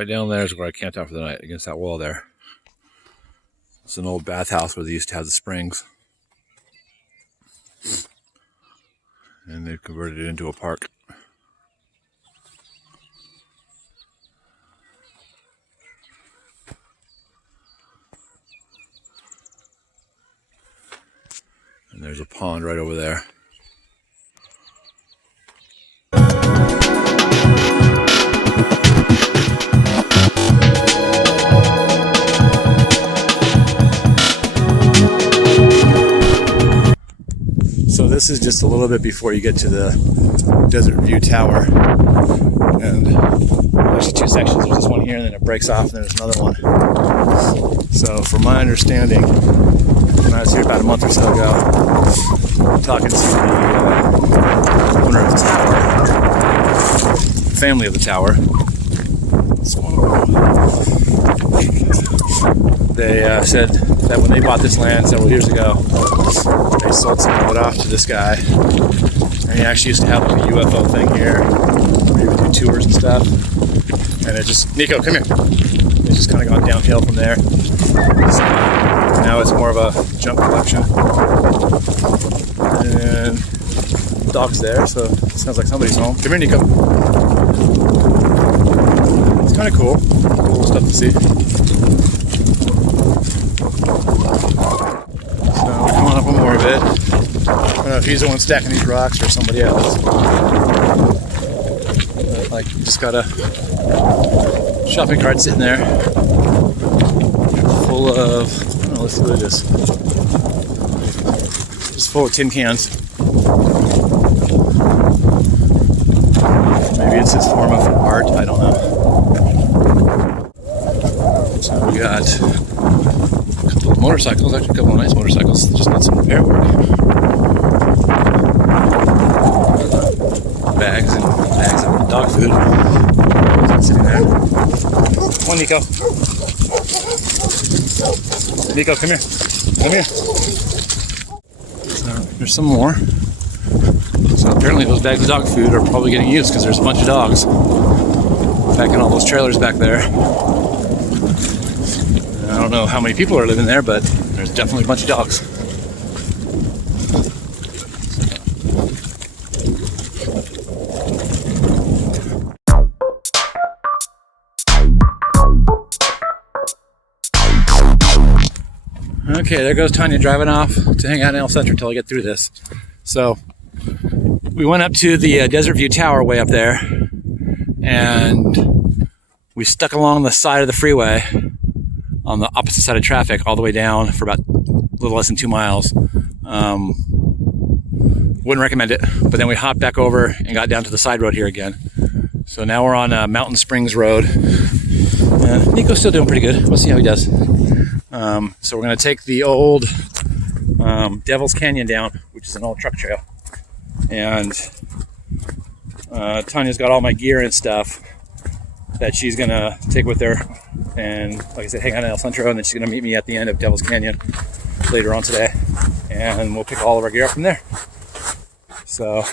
right down there is where I camped out for the night, against that wall there. It's an old bathhouse where they used to have the springs. And they've converted it into a park. And there's a pond right over there. So this is just a little bit before you get to the Desert View Tower. And there's actually two sections. There's this one here, and then it breaks off, and there's another one. So from my understanding, when I was here about a month or so ago, talking to the owner of the tower, the family of the tower, they said that when they bought this land several years ago, they sold some of it off to this guy, and he actually used to have like a UFO thing here where he would do tours and stuff, and it just, Nico, come here, it's just kind of gone downhill from there. So now it's more of a junk collection, and the dog's there, so it sounds like somebody's home. Come here, Nico. It's kind of cool stuff to see. Come on up one more bit. I don't know if he's the one stacking these rocks or somebody else. But, like, you just got a shopping cart sitting there full of, I don't know, let's see what it is. Just full of tin cans. Maybe it's his form of art, I don't know. So we got motorcycles, actually a couple of nice motorcycles, they just need some repair work. Bags of dog food. Sitting there. Come on, Nico. Nico, come here. Come here. So there's some more. So apparently those bags of dog food are probably getting used because there's a bunch of dogs back in all those trailers back there. I don't know how many people are living there, but there's definitely a bunch of dogs. Okay, there goes Tanya driving off to hang out in El Centro until I get through this. So we went up to the Desert View Tower way up there, and we stuck along the side of the freeway on the opposite side of traffic all the way down for about a little less than 2 miles. Wouldn't recommend it, but then we hopped back over and got down to the side road here again. So now we're on Mountain Springs Road. Nico's still doing pretty good. We'll see how he does. So we're going to take the old Devil's Canyon down, which is an old truck trail. And Tanya's got all my gear and stuff that she's going to take with her. And like I said, hang out in El Centro, and then she's going to meet me at the end of Devil's Canyon later on today. And we'll pick all of our gear up from there. So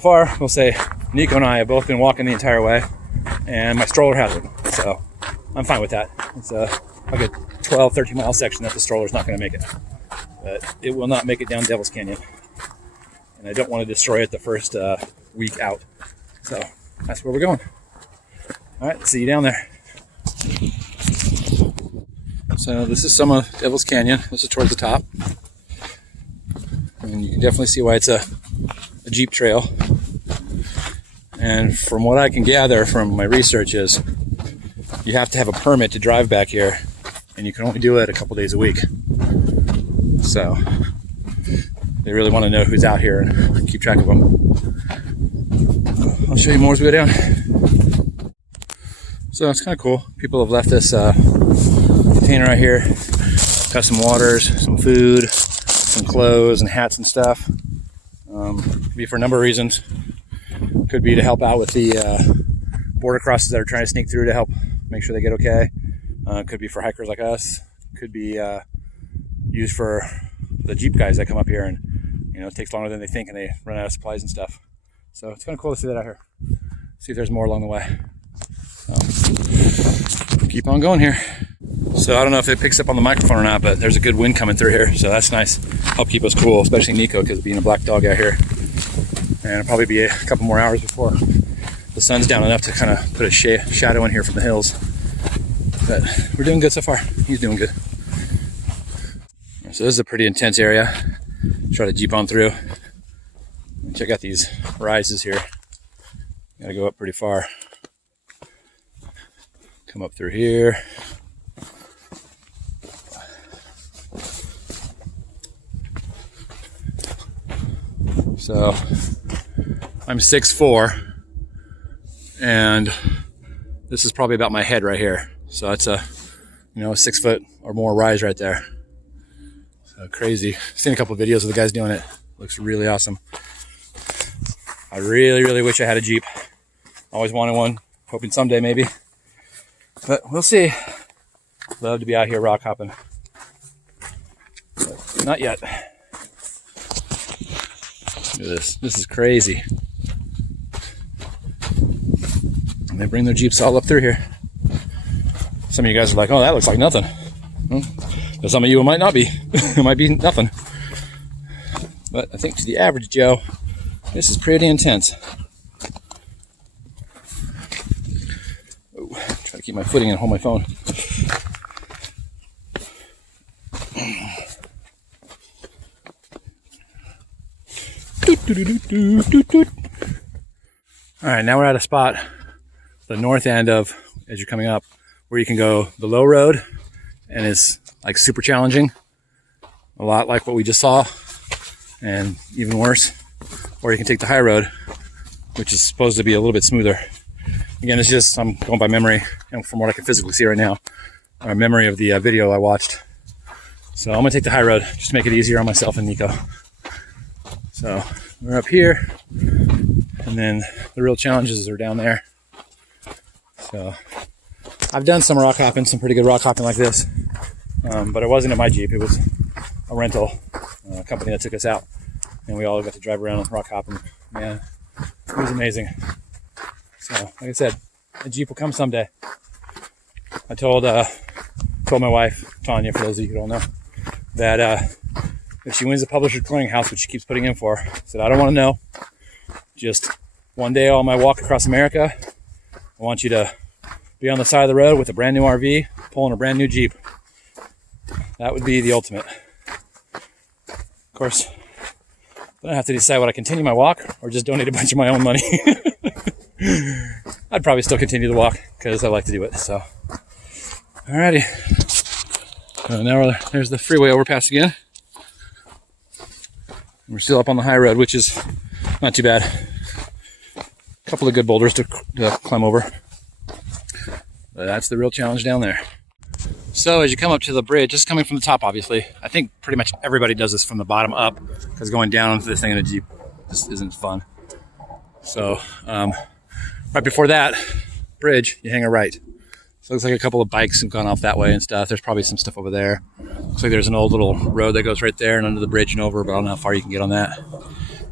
far, we'll say Nico and I have both been walking the entire way, and my stroller hasn't. So I'm fine with that. It's like a 12, 13 mile section that the stroller's not going to make it. But it will not make it down Devil's Canyon. And I don't want to destroy it the first week out. So that's where we're going. All right, see you down there. So this is some of Devil's Canyon. This is towards the top. And you can definitely see why it's a Jeep trail. And from what I can gather from my research is you have to have a permit to drive back here, and you can only do it a couple days a week. So they really want to know who's out here and keep track of them. I'll show you more as we go down. So it's kind of cool. People have left this container right here. Got some waters, some food, some clothes and hats and stuff. Could be for a number of reasons. Could be to help out with the border crossers that are trying to sneak through to help make sure they get okay. Could be for hikers like us. Could be used for the Jeep guys that come up here, and it takes longer than they think, and they run out of supplies and stuff. So it's kind of cool to see that out here. See if there's more along the way. keep on going here. So I don't know if it picks up on the microphone or not, but there's a good wind coming through here, so that's nice. Help keep us cool, especially Nico, because being a black dog out here. And it'll probably be a couple more hours before the sun's down enough to kind of put a shadow in here from the hills. But we're doing good so far. He's doing good. So this is a pretty intense area. Try to jeep on through. Check out these rises here. Gotta go up pretty far. Come up through here. So I'm 6'4", and this is probably about my head right here. So that's a 6 foot or more rise right there. So crazy. I've seen a couple of videos of the guys doing it. Looks really awesome. I really, really wish I had a Jeep. Always wanted one. Hoping someday maybe. But we'll see. Love to be out here rock hopping. But not yet. Look at this. This is crazy. And they bring their Jeeps all up through here. Some of you guys are like, oh, that looks like nothing. Well, to some of you, it might not be. It might be nothing. But I think to the average Joe, this is pretty intense. Oh, try to keep my footing and hold my phone. All right, now we're at a spot, the north end of, as you're coming up, where you can go the low road, and it's like super challenging, a lot like what we just saw, and even worse. Or you can take the high road, which is supposed to be a little bit smoother. Again, it's just, I'm going by memory, and from what I can physically see right now, or memory of the video I watched. So I'm gonna take the high road, just to make it easier on myself and Nico. So we're up here, and then the real challenges are down there. So I've done some rock hopping, some pretty good rock hopping like this, but it wasn't in my Jeep. It was a rental company that took us out, and we all got to drive around rock hopping. Man, it was amazing. So like I said, a Jeep will come someday. I told my wife, Tanya, for those of you who don't know, that if she wins the Publisher Clearinghouse, which she keeps putting in for, I said, I don't want to know. Just one day on my walk across America, I want you to be on the side of the road with a brand new RV, pulling a brand new Jeep. That would be the ultimate. Of course, then I have to decide whether I continue my walk or just donate a bunch of my own money. I'd probably still continue the walk because I like to do it. So, alrighty. Now there's the freeway overpass again. We're still up on the high road, which is not too bad. A couple of good boulders to climb over. But that's the real challenge down there. So as you come up to the bridge, just coming from the top, obviously, I think pretty much everybody does this from the bottom up, because going down onto this thing in a Jeep just isn't fun. So right before that bridge, you hang a right. So it looks like a couple of bikes have gone off that way and stuff. There's probably some stuff over there. Looks like there's an old little road that goes right there and under the bridge and over, but I don't know how far you can get on that.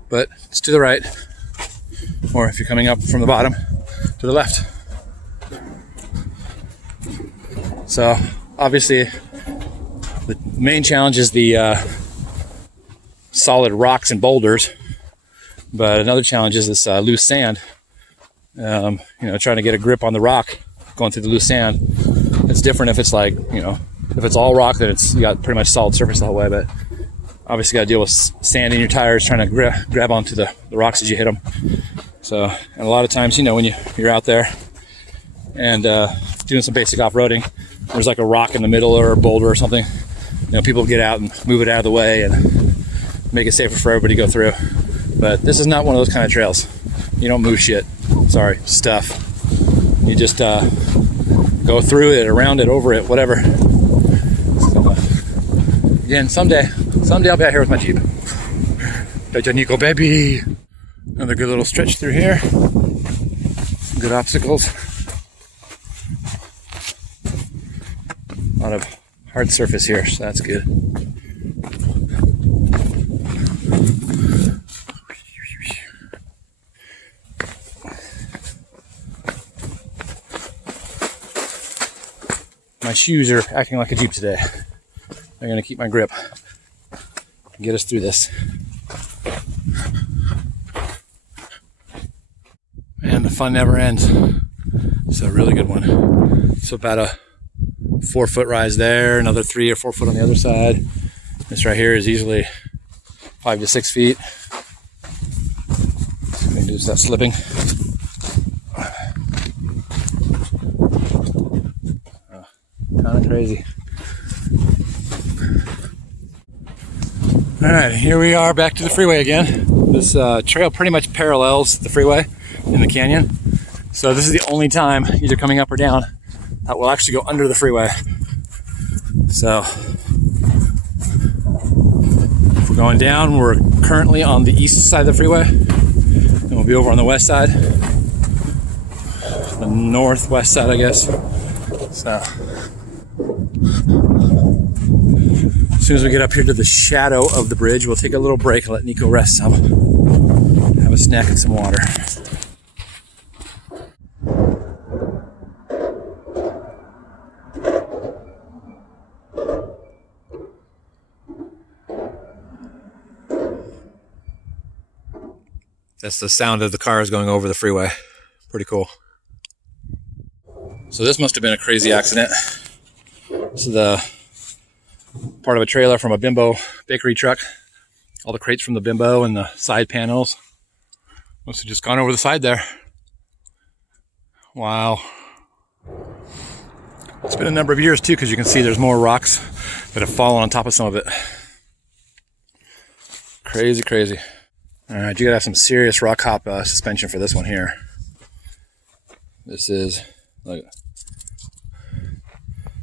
But it's to the right, or if you're coming up from the bottom, to the left. So obviously the main challenge is the solid rocks and boulders, but another challenge is this loose sand. Trying to get a grip on the rock going through the loose sand. It's different if it's like, if it's all rock, then you got pretty much solid surface the whole way, but obviously you got to deal with sand in your tires, trying to grab onto the rocks as you hit them. So, and a lot of times, when you're out there and doing some basic off-roading, there's like a rock in the middle or a boulder or something. People get out and move it out of the way and make it safer for everybody to go through. But this is not one of those kind of trails. You don't move shit. Sorry, stuff. You just go through it, around it, over it, whatever. So, again, someday I'll be out here with my Jeep. Nico, baby. Another good little stretch through here. Good obstacles. A lot of hard surface here, so that's good. shoes are acting like a Jeep today. They're gonna keep my grip and get us through this. And the fun never ends. It's a really good one. So about a 4-foot rise there, another 3 or 4 foot on the other side. This right here is easily 5 to 6 feet. So we can do that slipping. Kind of crazy. All right, here we are back to the freeway again. This trail pretty much parallels the freeway in the canyon. So this is the only time, either coming up or down, that we'll actually go under the freeway. So if we're going down, we're currently on the east side of the freeway, and we'll be over on the west side, the northwest side, I guess. So as soon as we get up here to the shadow of the bridge, we'll take a little break and let Nico rest some, have a snack and some water. That's the sound of the cars going over the freeway. Pretty cool. So this must have been a crazy accident. This is the part of a trailer from a Bimbo bakery truck. All the crates from the Bimbo and the side panels must have just gone over the side there. Wow. It's been a number of years too, because you can see there's more rocks that have fallen on top of some of it. Crazy, crazy. All right, you gotta have some serious rock hop suspension for this one here. This is, look,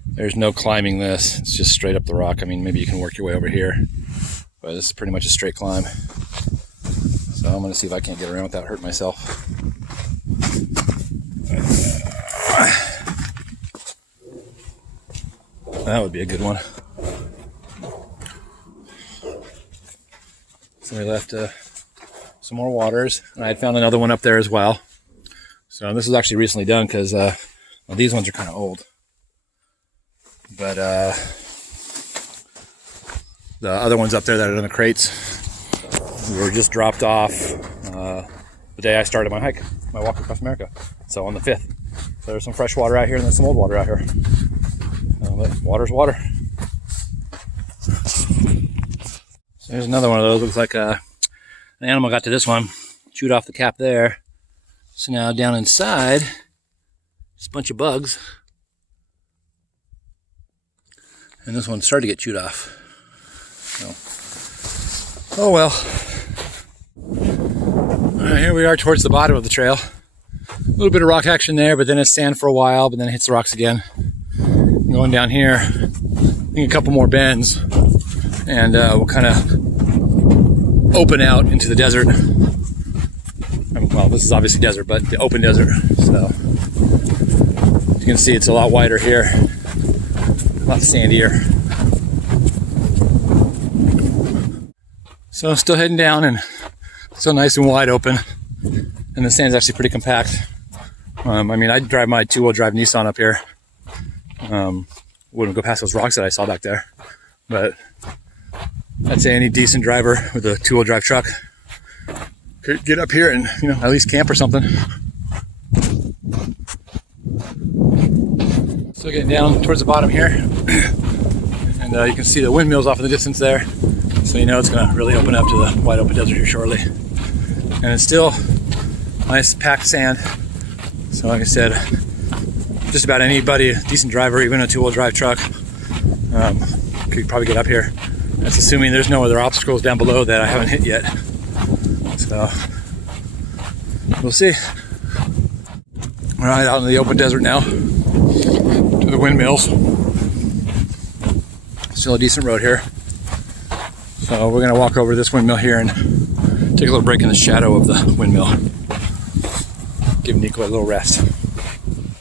there's no climbing this. It's just straight up the rock. I mean, maybe you can work your way over here, but this is pretty much a straight climb. So I'm gonna see if I can't get around without hurting myself. That would be a good one. So we left some more waters, and I had found another one up there as well. So this was actually recently done, because well, these ones are kind of old. But the other ones up there that are in the crates were just dropped off the day I started my hike, my walk across America. So on the 5th. So there's some fresh water out here, and then some old water out here. But water's water. So here's another one of those. Looks like an animal got to this one, chewed off the cap there. So now down inside, just a bunch of bugs. And this one started to get chewed off. So, oh well. All right, here we are towards the bottom of the trail. A little bit of rock action there, but then it's sand for a while, but then it hits the rocks again. Going down here, I think a couple more bends, and we'll kind of open out into the desert. Well, this is obviously desert, but the open desert. So you can see it's a lot wider here, a lot sandier. So still heading down, and still nice and wide open, and the sand's actually pretty compact. I mean, I'd drive my 2-wheel drive Nissan up here. Wouldn't go past those rocks that I saw back there, but I'd say any decent driver with a 2-wheel drive truck could get up here and, you know, at least camp or something. So getting down towards the bottom here, and you can see the windmills off in the distance there, so you know it's going to really open up to the wide open desert here shortly. And it's still nice packed sand, so like I said, just about anybody, a decent driver, even a 2-wheel drive truck, could probably get up here. That's assuming there's no other obstacles down below that I haven't hit yet. So we'll see. All right, out in the open desert now to the windmills. Still a decent road here. So we're gonna walk over to this windmill here and take a little break in the shadow of the windmill. Give Nico a little rest.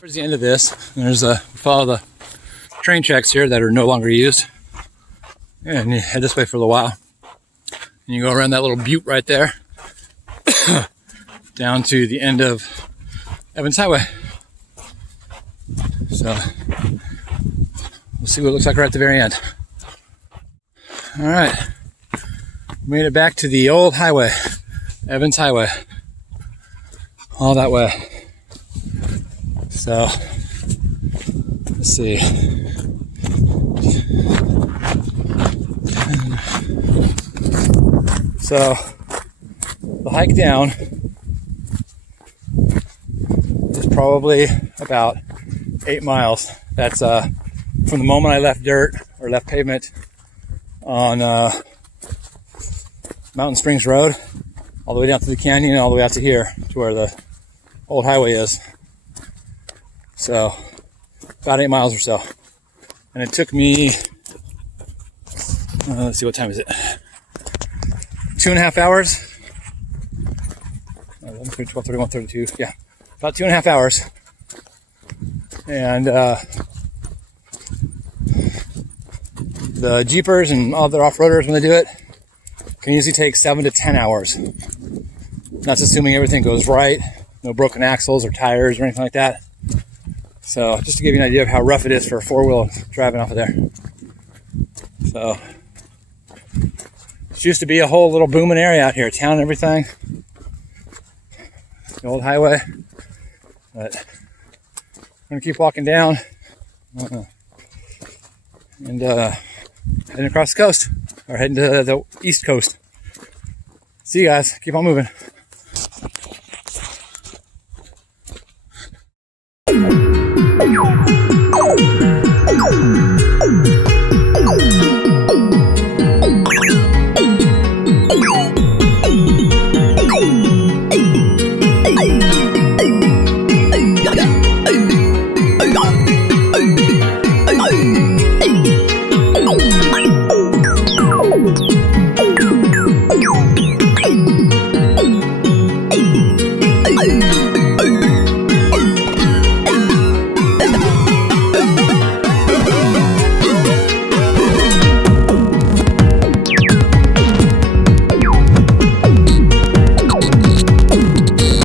Towards the end of this, there's follow the train tracks here that are no longer used, and you head this way for a little while, and you go around that little butte right there down to the end of Evans Highway. So We'll see what it looks like right at the very end. All right, made it back to the old highway, Evans Highway, all that way. So let's see. So the hike down is probably about 8 miles. That's from the moment I left dirt or left pavement on Mountain Springs Road, all the way down to the canyon and all the way out to here, to where the old highway is. So about 8 miles or so. And it took me, let's see, what time is it? 2.5 hours. 11, 12, 31, 32. Yeah, about 2.5 hours. And the Jeepers and other off-roaders, when they do it, can usually take 7 to 10 hours. That's assuming everything goes right, no broken axles or tires or anything like that. So just to give you an idea of how rough it is for a four-wheel driving off of there. So it used to be a whole little booming area out here, town and everything. The old highway. But I'm gonna keep walking down and heading across the coast, or heading to the east coast. See you guys, keep on moving.